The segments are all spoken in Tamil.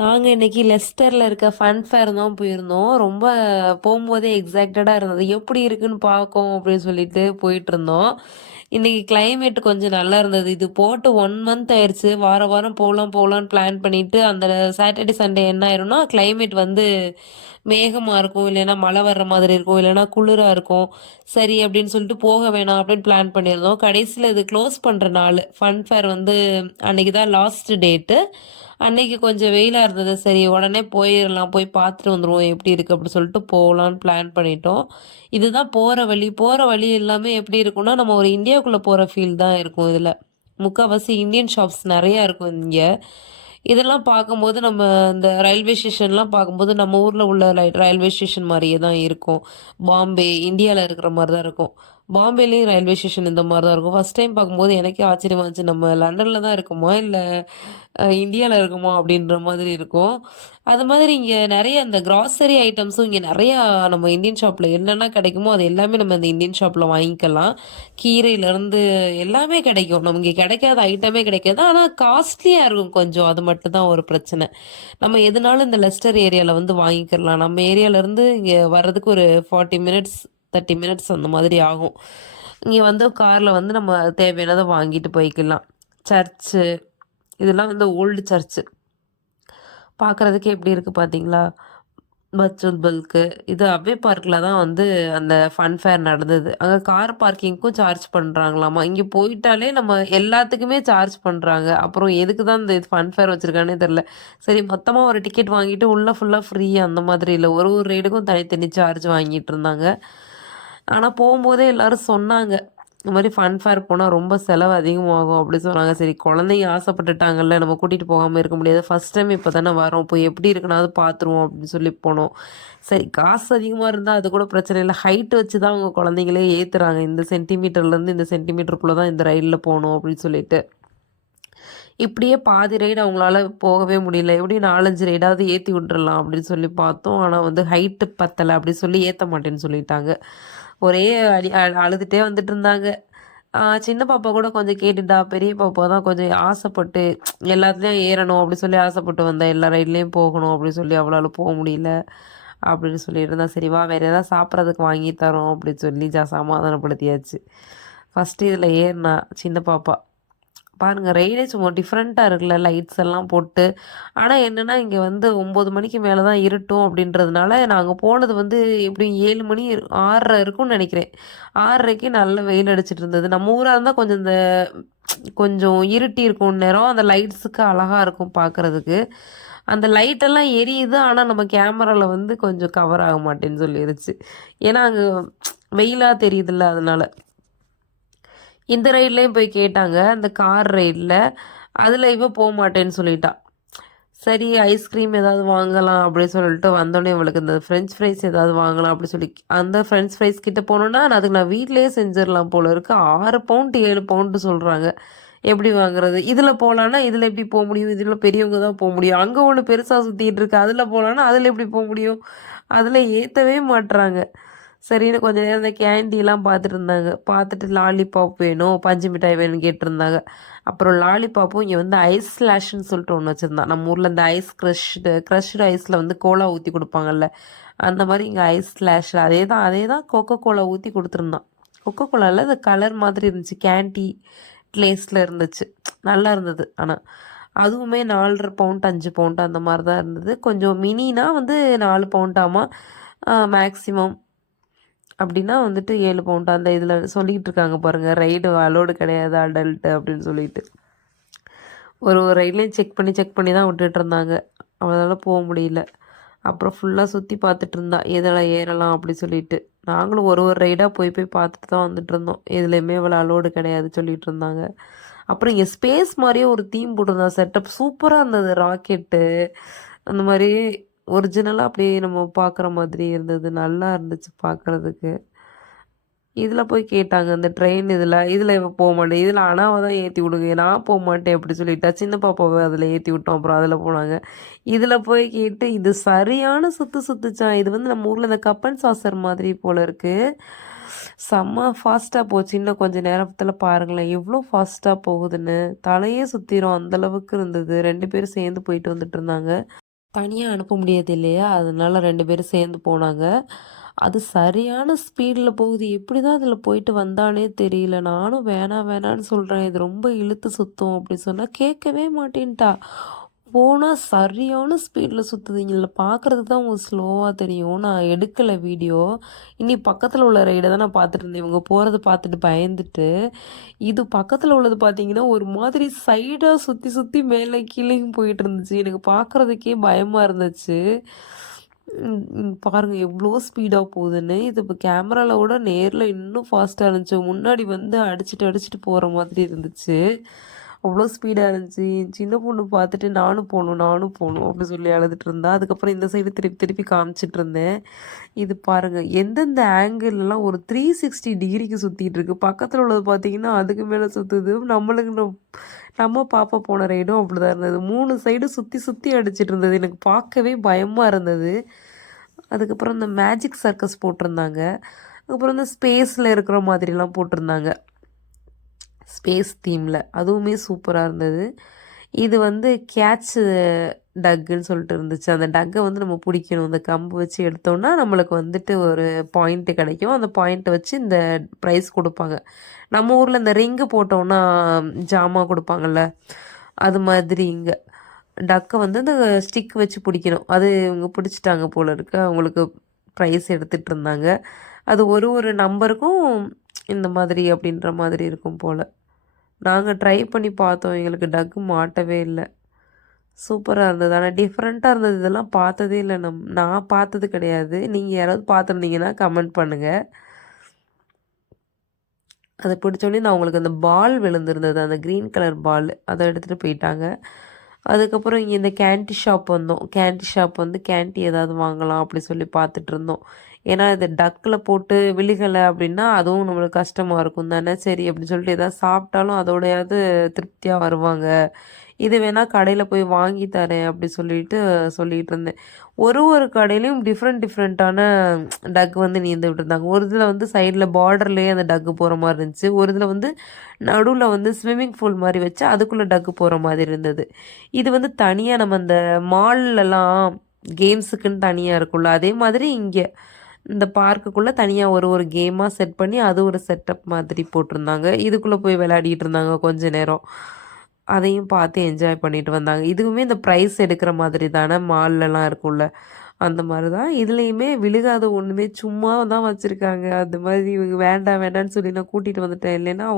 நாங்கள் இன்னைக்கு லெஸ்டரில் இருக்க ஃபன் ஃபேர் தான் போயிருந்தோம். ரொம்ப போகும்போதே எக்ஸைட்டடாக இருந்தது. எப்படி இருக்குன்னு பார்க்கும் அப்படின்னு சொல்லிட்டு போயிட்டு இருந்தோம். இன்னைக்கு கிளைமேட் கொஞ்சம் நல்லா இருந்தது. இது போட்டு ஒன் மந்த் ஆயிடுச்சு வார வாரம் போகலாம் போகலான்னு பிளான் பண்ணிட்டு அந்த சாட்டர்டே சண்டே என்ன ஆயிரும்னா கிளைமேட் வந்து மேகமாக இருக்கும் இல்லைன்னா மழை வர்ற மாதிரி இருக்கும் இல்லைன்னா குளிராக இருக்கும். சரி அப்படின்னு சொல்லிட்டு போக வேணாம் அப்படின்னு பிளான் பண்ணியிருந்தோம். கடைசியில் இது க்ளோஸ் பண்ணுற நாள். ஃபன் ஃபேர் வந்து அன்னைக்கு தான் லாஸ்ட் டேட்டு அன்னைக்கு கொஞ்சம் வெயிலாக இருந்தது. சரி உடனே போயிடலாம் போய் பார்த்துட்டு வந்துடுவோம் எப்படி இருக்குது அப்படின்னு சொல்லிட்டு போகலான்னு பிளான் பண்ணிட்டோம். இதுதான் போகிற வழி. போகிற வழி எல்லாமே எப்படி இருக்கும்னா நம்ம ஒரு இந்தியாவுக்குள்ளே போகிற ஃபீல் தான் இருக்கும் இதில். முக்கால்வாசி இந்தியன் ஷாப்ஸ் நிறையா இருக்கும் இங்கே. இதெல்லாம் பார்க்கும்போது நம்ம இந்த ரயில்வே ஸ்டேஷன்லாம் பார்க்கும்போது நம்ம ஊரில் உள்ள ரயில்வே ஸ்டேஷன் மாதிரியே தான் இருக்கும். பாம்பே இந்தியாவில் இருக்கிற மாதிரி தான் இருக்கும். பாம்பேலேயும் ரயில்வே ஸ்டேஷன் இந்த மாதிரி தான் இருக்கும். ஃபஸ்ட் டைம் பார்க்கும்போது எனக்கே ஆச்சரியமாக இருந்துச்சு. நம்ம லண்டனில் தான் இருக்குமா? இல்லை இந்தியாவில் இருக்குமா? அப்படின்ற மாதிரி இருக்கும். அது மாதிரி இங்கே நிறைய இந்த கிராசரி ஐட்டம்ஸும் இங்கே நிறையா நம்ம இந்தியன் ஷாப்பில் என்னென்ன கிடைக்குமோ அது எல்லாமே நம்ம இந்த இந்தியன் ஷாப்பில் வாங்கிக்கலாம். கீரையிலேருந்து எல்லாமே கிடைக்கும். நமக்கு கிடைக்காத ஐட்டமே கிடைக்காது. ஆனால் காஸ்ட்லியாக இருக்கும் கொஞ்சம். அது மட்டும் தான் ஒரு பிரச்சனை. நம்ம எதுனாலும் இந்த லெஸ்டர் ஏரியாவில் வந்து வாங்கிக்கலாம். நம்ம ஏரியாவிலேருந்து இங்கே வர்றதுக்கு ஒரு ஃபார்ட்டி மினிட்ஸ் தேர்ட்டி மினிட்ஸ் அந்த மாதிரி ஆகும். இங்கே வந்து காரில் வந்து நம்ம தேவையானதை வாங்கிட்டு போய்க்கலாம். சர்ச்சு இதெல்லாம் வந்து ஓல்டு சர்ச்சு பார்க்குறதுக்கு எப்படி இருக்குது பார்த்தீங்களா பச்சூத் பல்க்கு இது அவே பார்க்கில் தான் வந்து அந்த ஃபன் ஃபேர் நடந்தது. அங்கே கார் பார்க்கிங்க்கும் சார்ஜ் பண்ணுறாங்களாமா இங்கே போயிட்டாலே நம்ம எல்லாத்துக்குமே சார்ஜ் பண்ணுறாங்க அப்புறம் எதுக்கு தான் இந்த ஃபன் ஃபேர் வச்சுருக்கானே தெரில சரி மொத்தமாக ஒரு டிக்கெட் வாங்கிட்டு உள்ளே ஃபுல்லாக ஃப்ரீ அந்த மாதிரி இல்லை. ஒரு ஒரு ரைடுக்கும் தனித்தனி சார்ஜ் வாங்கிட்டு இருந்தாங்க. ஆனால் போகும்போதே எல்லோரும் சொன்னாங்க இந்த மாதிரி ஃபன் ஃபேர் போனால் ரொம்ப செலவு அதிகமாகும் அப்படின்னு சொன்னாங்க. சரி குழந்தைங்க ஆசைப்பட்டுட்டாங்கல்ல நம்ம கூட்டிகிட்டு போகாமல் இருக்க முடியாது. ஃபர்ஸ்ட் டைம் இப்போ தானே வரோம் இப்போ எப்படி இருக்குனாவது பார்த்துருவோம் அப்படின்னு சொல்லி போனோம். சரி காசு அதிகமாக இருந்தால் அது கூட பிரச்சனை இல்லை. ஹைட் வச்சு தான் அவங்க குழந்தைங்களே ஏற்றுறாங்க இந்த சென்டிமீட்டர்லேருந்து இந்த சென்டிமீட்டருக்குள்ளே தான் இந்த ரயிலில் போகணும் அப்படின்னு சொல்லிட்டு. இப்படியே பாதி ரைடு அவங்களால போகவே முடியல. எப்படி நாலஞ்சு ரைடாவது ஏற்றி விட்டுறலாம் அப்படின்னு சொல்லி பார்த்தோம். ஆனால் வந்து ஹைட்டு பத்தலை அப்படின்னு சொல்லி ஏற்ற மாட்டேன்னு சொல்லிட்டாங்க. ஒரே அடி அழுதுகிட்டே வந்துட்டு இருந்தாங்க. சின்ன பாப்பா கூட கொஞ்சம் கேட்டுட்டா பெரிய பாப்பா தான் கொஞ்சம் ஆசைப்பட்டு எல்லாத்துலேயும் ஏறணும் அப்படின்னு சொல்லி ஆசைப்பட்டு வந்தா எல்லா ரைட்லேயும் போகணும் அப்படின்னு சொல்லி அவளால் போக முடியல அப்படின்னு சொல்லிட்டு இருந்தா சரிவா வேறு எதாவது சாப்பிட்றதுக்கு வாங்கி தரோம் அப்படின்னு சொல்லி ஜா சமாதானப்படுத்தியாச்சு. ஃபஸ்ட்டு இதில் ஏறினா சின்ன பாப்பா. பாருங்கள் ரெயிலே சும்மா டிஃப்ரெண்ட்டாக இருக்குல்ல லைட்ஸ் எல்லாம் போட்டு. ஆனால் என்னென்னா இங்கே வந்து ஒம்பது மணிக்கு மேலே தான் இருட்டும் அப்படின்றதுனால நாங்கள் போனது வந்து எப்படியும் ஏழு மணி ஆறரை இருக்கும்னு நினைக்கிறேன். ஆறரைக்கு நல்ல வெயில் அடிச்சிட்டு இருந்தது. நம்ம ஊராக இருந்தால் கொஞ்சம் இந்த கொஞ்சம் இருட்டி இருக்கும் நேரம். அந்த லைட்ஸுக்கு அழகாக இருக்கும் பார்க்குறதுக்கு அந்த லைட்டெல்லாம் எரியுது ஆனால் நம்ம கேமராவில் வந்து கொஞ்சம் கவர் ஆக மாட்டேன்னு சொல்லிடுச்சு ஏன்னா அங்கே வெயிலாக தெரியுதுல்ல அதனால. இந்த ரைட்லேயும் போய் கேட்டாங்க அந்த கார் ரைடில் அதில் இவ போக மாட்டேன்னு சொல்லிட்டா. சரி ஐஸ்கிரீம் ஏதாவது வாங்கலாம் அப்படின்னு சொல்லிட்டு வந்தோடனே இவளுக்கு இந்த ஃப்ரெஞ்ச் ஃப்ரைஸ் ஏதாவது வாங்கலாம் அப்படின்னு சொல்லி அந்த ஃப்ரெஞ்ச் ஃப்ரைஸ் கிட்டே போனோன்னா அதுக்கு நான் வீட்டிலேயே செஞ்சிடலாம் போல இருக்கு. ஆறு பவுண்ட் ஏழு பவுண்டு சொல்கிறாங்க எப்படி வாங்குறது? இதில் போகலான்னா இதில் எப்படி போக முடியும்? இதில் பெரியவங்க தான் போக முடியும். அங்கே ஒன்று பெருசாக சுற்றிட்டு இருக்கு. அதில் போகலான்னா அதில் எப்படி போக முடியும்? அதில் ஏற்றவே மாட்றாங்க. சரின்னு கொஞ்ச நேரம் இந்த கேண்டிலாம் பார்த்துட்டு இருந்தாங்க பார்த்துட்டு லாலிபாப் வேணும் பஞ்சு மிட்டாய் வேணும்னு கேட்டிருந்தாங்க. அப்புறம் லாலிபாப்பும் இங்கே வந்து ஐஸ் ஸ்லாஷ்னு சொல்லிட்டு ஒன்று வச்சுருந்தான். நம்ம ஊரில் இந்த ஐஸ் க்ரஷ்டு க்ரஷ்டு ஐஸில் வந்து கோலா ஊற்றி கொடுப்பாங்கல்ல அந்த மாதிரி இங்கே ஐஸ் ஸ்லாஷ் அதே தான் அதே தான் கொக்கோ கோலா ஊற்றி கொடுத்துருந்தான். கொக்கோ கோலாவில் இந்த கலர் மாதிரி இருந்துச்சு கேண்டி ப்ளேஸில் இருந்துச்சு. நல்லா இருந்தது. ஆனால் அதுவுமே நாலரை பவுண்ட் அஞ்சு பவுண்ட் அந்த மாதிரி தான் இருந்தது. கொஞ்சம் மினினா வந்து நாலு பவுண்டாமா மேக்ஸிமம் அப்படின்னா வந்துட்டு ஏழு பவுண்ட் அந்த இதில் சொல்லிக்கிட்டு இருக்காங்க பாருங்கள் ரைடு அலோடு கிடையாது அடல்ட்டு அப்படின்னு சொல்லிட்டு. ஒரு ஒரு ரைட்லேயும் செக் பண்ணி செக் பண்ணி தான் விட்டுட்டு இருந்தாங்க. அவளால் போக முடியல. அப்புறம் ஃபுல்லாக சுற்றி பார்த்துட்டு இருந்தா. எதில் ஏறலாம் அப்படி சொல்லிட்டு. நாங்களும் ஒரு ஒரு ரைடாக போய் போய் பார்த்துட்டு தான் வந்துட்டு இருந்தோம். எதுலேயுமே அவளை அலோடு கிடையாது சொல்லிட்டு இருந்தாங்க. அப்புறம் இங்கே ஸ்பேஸ் மாதிரியே ஒரு தீம் போட்டிருந்தான் செட்டப் சூப்பராக இருந்தது. ராக்கெட்டு அந்த மாதிரி ஒரிஜினலாக அப்படியே நம்ம பார்க்குற மாதிரி இருந்தது. நல்லா இருந்துச்சு பார்க்குறதுக்கு. இதில் போய் கேட்டாங்க இந்த ட்ரெயின் இதில் இதில் இப்போ போக மாட்டேன் இதில் அனாவை தான் ஏற்றி விடுங்க நான் போக மாட்டேன் அப்படி சொல்லிட்டா. சின்ன பாப்பாவை அதில் ஏற்றி விட்டோம். அப்புறம் அதில் போனாங்க. இதில் போய் கேட்டு இது சரியான சுத்து சுத்துச்சான் இது வந்து நம்ம ஊரில் இந்த கப்பன் சாசர் மாதிரி போல் இருக்குது செம்ம ஃபாஸ்ட்டாக போச்சு. இன்னும் கொஞ்சம் நேரத்தில் பாருங்களேன் எவ்வளோ ஃபாஸ்ட்டாக போகுதுன்னு. தலையே சுற்றிரும் அந்தளவுக்கு இருந்தது. ரெண்டு பேரும் சேர்ந்து போயிட்டு வந்துட்டு இருந்தாங்க. தனியாக அனுப்ப முடியாது இல்லையா? அதனால ரெண்டு பேரும் சேர்ந்து போனாங்க. அது சரியான ஸ்பீடில் போகுது. எப்படி தான் அதில் போயிட்டு வந்தானே தெரியல. நானும் வேணாம் வேணான்னு சொல்கிறேன் இது ரொம்ப இழுத்து சுத்தும் அப்படி சொன்னால் கேட்கவே மாட்டேன்ட்டா. போனால் சரியான ஸ்பீடில் சுற்றுதுங்கள பார்க்குறது தான் உங்களுக்கு ஸ்லோவாக தெரியும். நான் எடுக்கலை வீடியோ இனி பக்கத்தில் உள்ள ரைடை தான் நான் பார்த்துட்டு இருந்தேன். இவங்க போகிறத பார்த்துட்டு பயந்துட்டு. இது பக்கத்தில் உள்ளது பார்த்தீங்கன்னா ஒரு மாதிரி சைடாக சுற்றி சுற்றி மேலே கீழேயும் போயிட்டு இருந்துச்சு. எனக்கு பார்க்குறதுக்கே பயமாக இருந்துச்சு. பாருங்கள் எவ்வளோ ஸ்பீடாக போகுதுன்னு. இது இப்போ கேமராவில் விட நேரில் இன்னும் ஃபாஸ்ட்டாக இருந்துச்சு. முன்னாடி வந்து அடிச்சுட்டு அடிச்சுட்டு போகிற மாதிரி இருந்துச்சு. அவ்வளோ ஸ்பீடாக இருந்துச்சு. என் சின்ன பொண்ணு பார்த்துட்டு நானும் போகணும் நானும் போகணும் அப்படின்னு சொல்லி அழுதுட்டு இருந்தா. அதுக்கப்புறம் இந்த சைடு திருப்பி திருப்பி காமிச்சிட்டு இருந்தேன். இது பாருங்கள் எந்தெந்த ஆங்கிள்லாம் ஒரு த்ரீ சிக்ஸ்டி டிகிரிக்கு சுற்றிட்டு இருக்கு. பக்கத்தில் உள்ளது பார்த்தீங்கன்னா அதுக்கு மேலே சுற்றுது நம்மளுக்கு நம்ம- பாப்பா போன ரைடும் அப்படிதான் இருந்தது. மூணு சைடு சுற்றி சுற்றி அடிச்சிட்டு இருந்தது. எனக்கு பார்க்கவே பயமாக இருந்தது. அதுக்கப்புறம் இந்த மேஜிக் சர்க்கஸ் போட்டிருந்தாங்க. அதுக்கப்புறம் இந்த ஸ்பேஸில் இருக்கிற மாதிரிலாம் போட்டிருந்தாங்க. ஸ்பேஸ் தீமில். அதுவுமே சூப்பராக இருந்தது. இது வந்து கேட்ச் டக்குன்னு சொல்லிட்டு இருந்துச்சு. அந்த டக்கை வந்து நம்ம பிடிக்கணும். இந்த கம்பு வச்சு எடுத்தோம்னா நம்மளுக்கு வந்துட்டு ஒரு பாயிண்ட்டு கிடைக்கும். அந்த பாயிண்ட்டை வச்சு இந்த ப்ரைஸ் கொடுப்பாங்க. நம்ம ஊரில் இந்த ரிங்கு போட்டோம்னா ஜாமா கொடுப்பாங்கல்ல அது மாதிரி இங்கே. டக்கை வந்து இந்த ஸ்டிக் வச்சு பிடிக்கணும். அது இவங்க பிடிச்சிட்டாங்க போல இருக்கு. அவங்களுக்கு ப்ரைஸ் எடுத்துகிட்டு இருந்தாங்க. அது ஒரு ஒரு நம்பருக்கும் இந்த மாதிரி அப்படின்ற மாதிரி இருக்கும் போல். நாங்கள் ட்ரை பண்ணி பார்த்தோம். எங்களுக்கு டக்கு மாட்டவே இல்லை. சூப்பராக இருந்தது. ஆனால் டிஃப்ரெண்ட்டாக இருந்தது. இதெல்லாம் பார்த்ததே இல்லை. நம் நான் பார்த்தது கிடையாது. நீங்கள் யாராவது பார்த்துருந்தீங்கன்னா கமெண்ட் பண்ணுங்கள் அதை பிடிச்சோடனே நான் உங்களுக்கு அந்த பால் விழுந்திருந்தது. அந்த க்ரீன் கலர் பால் அதை எடுத்துகிட்டு போயிட்டாங்க. அதுக்கப்புறம் இங்கே இந்த கேண்டி ஷாப் வந்தோம். கேண்டி ஷாப் வந்து கேண்டி ஏதாவது வாங்கலாம் அப்படி சொல்லி பார்த்துட்டு இருந்தோம். ஏன்னா இது டக்கில் போட்டு விழுகலை அப்படின்னா அதுவும் நம்மளுக்கு கஷ்டமாக இருக்கும் தானே சரி அப்படின்னு சொல்லிட்டு எதாவது சாப்பிட்டாலும் அதோடையாவது திருப்தியாக வருவாங்க. இது வேணால் கடையில் போய் வாங்கி தரேன் அப்படி சொல்லிட்டு சொல்லிகிட்டு இருந்தேன். ஒரு ஒரு கடையிலையும் டிஃப்ரெண்ட் டிஃப்ரெண்ட்டான டக் வந்து நீந்துக்கிட்டு இருந்தாங்க ஒரு இதில் வந்து சைடில் பார்டர்லேயே அந்த டக்கு போகிற மாதிரி இருந்துச்சு. ஒரு இதில் வந்து நடுவில் வந்து ஸ்விம்மிங் பூல் மாதிரி வச்சு அதுக்குள்ளே டக்கு போகிற மாதிரி இருந்தது. இது வந்து தனியாக நம்ம அந்த மால்லலாம் கேம்ஸுக்குன்னு தனியாக இருக்கும்ல. அதே மாதிரி இங்கே இந்த பார்க்குக்குள்ளே தனியாக ஒரு ஒரு கேமாக செட் பண்ணி அது ஒரு செட்டப் மாதிரி போட்டிருந்தாங்க. இதுக்குள்ளே போய் விளையாடிட்டு இருந்தாங்க கொஞ்ச நேரம். அதையும் பார்த்து என்ஜாய் பண்ணிட்டு வந்தாங்க. இதுவுமே இந்த ப்ரைஸ் எடுக்கிற மாதிரி தானே மால்லலாம் இருக்கும்ல. அந்த மாதிரி தான். இதுலேயுமே விழுகாத ஒன்றுமே சும்மா தான் வச்சுருக்காங்க. அந்த மாதிரி இவங்க வேண்டாம் வேண்டாம்னு சொல்லி நான் கூட்டிகிட்டு வந்துட்டேன். இல்லைன்னா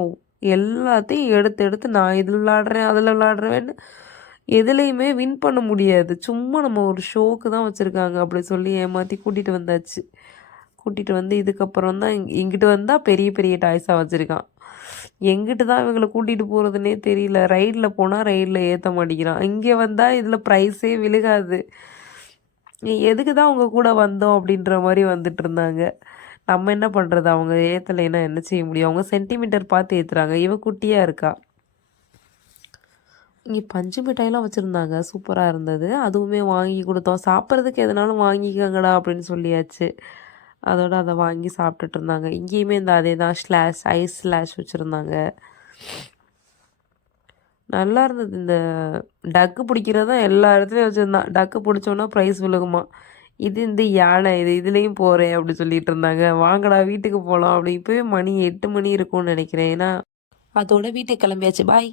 எல்லாத்தையும் எடுத்து எடுத்து நான் இதில் விளாடுறேன் அதில் விளாடுறேன்னு எதுலேயுமே வின் பண்ண முடியாது. சும்மா நம்ம ஒரு ஷோக்கு தான் வச்சுருக்காங்க. அப்படி சொல்லி ஏமாற்றி கூட்டிகிட்டு வந்தாச்சு. கூட்டிகிட்டு வந்து இதுக்கப்புறம் தான் இங் இங்கிட்டு வந்தால் பெரிய பெரிய டாய்ஸாக வச்சுருக்கான். எங்கிட்டு தான் இவங்களை கூட்டிகிட்டு போகிறதுனே தெரியல. ரைடில் போனால் ரைடில் ஏற்ற மாட்டேங்கிறான். இங்கே வந்தால் இதில் ப்ரைஸே விழுகாது. எதுக்கு தான் அவங்க கூட வந்தோம் அப்படின்ற மாதிரி வந்துட்டு இருந்தாங்க. நம்ம என்ன பண்ணுறது அவங்க ஏற்றலைன்னா என்ன செய்ய முடியும்? அவங்க சென்டிமீட்டர் பார்த்து ஏற்றுறாங்க இவ குட்டியாக இருக்கா? இங்கே பஞ்சு மிட்டாயெல்லாம் வச்சுருந்தாங்க. சூப்பராக இருந்தது. அதுவுமே வாங்கி கொடுத்தோம். சாப்பிட்றதுக்கு எதனாலும் வாங்கிக்கோங்கடா அப்படின்னு சொல்லியாச்சு. அதோட அதை வாங்கி சாப்பிட்டுட்டு இருந்தாங்க இங்கேயுமே இந்த அதே தான். ஸ்லாஷ் ஐஸ் ஸ்லாஷ் வச்சுருந்தாங்க. நல்லா இருந்தது. இந்த டக்கு பிடிக்கிறது தான் எல்லா இடத்துலையும் வச்சுருந்தான். டக்கு பிடிச்சோன்னா ப்ரைஸ் விழுகுமா. இது இந்த யானை இது இதுலேயும் போகிறேன் அப்படி சொல்லிட்டு இருந்தாங்க வாங்கடா வீட்டுக்கு போகலாம் அப்படி இப்போவே மணி எட்டு மணி இருக்கும்னு நினைக்கிறேன். ஏன்னா அதோட வீட்டுக்கு கிளம்பியாச்சு. பாய்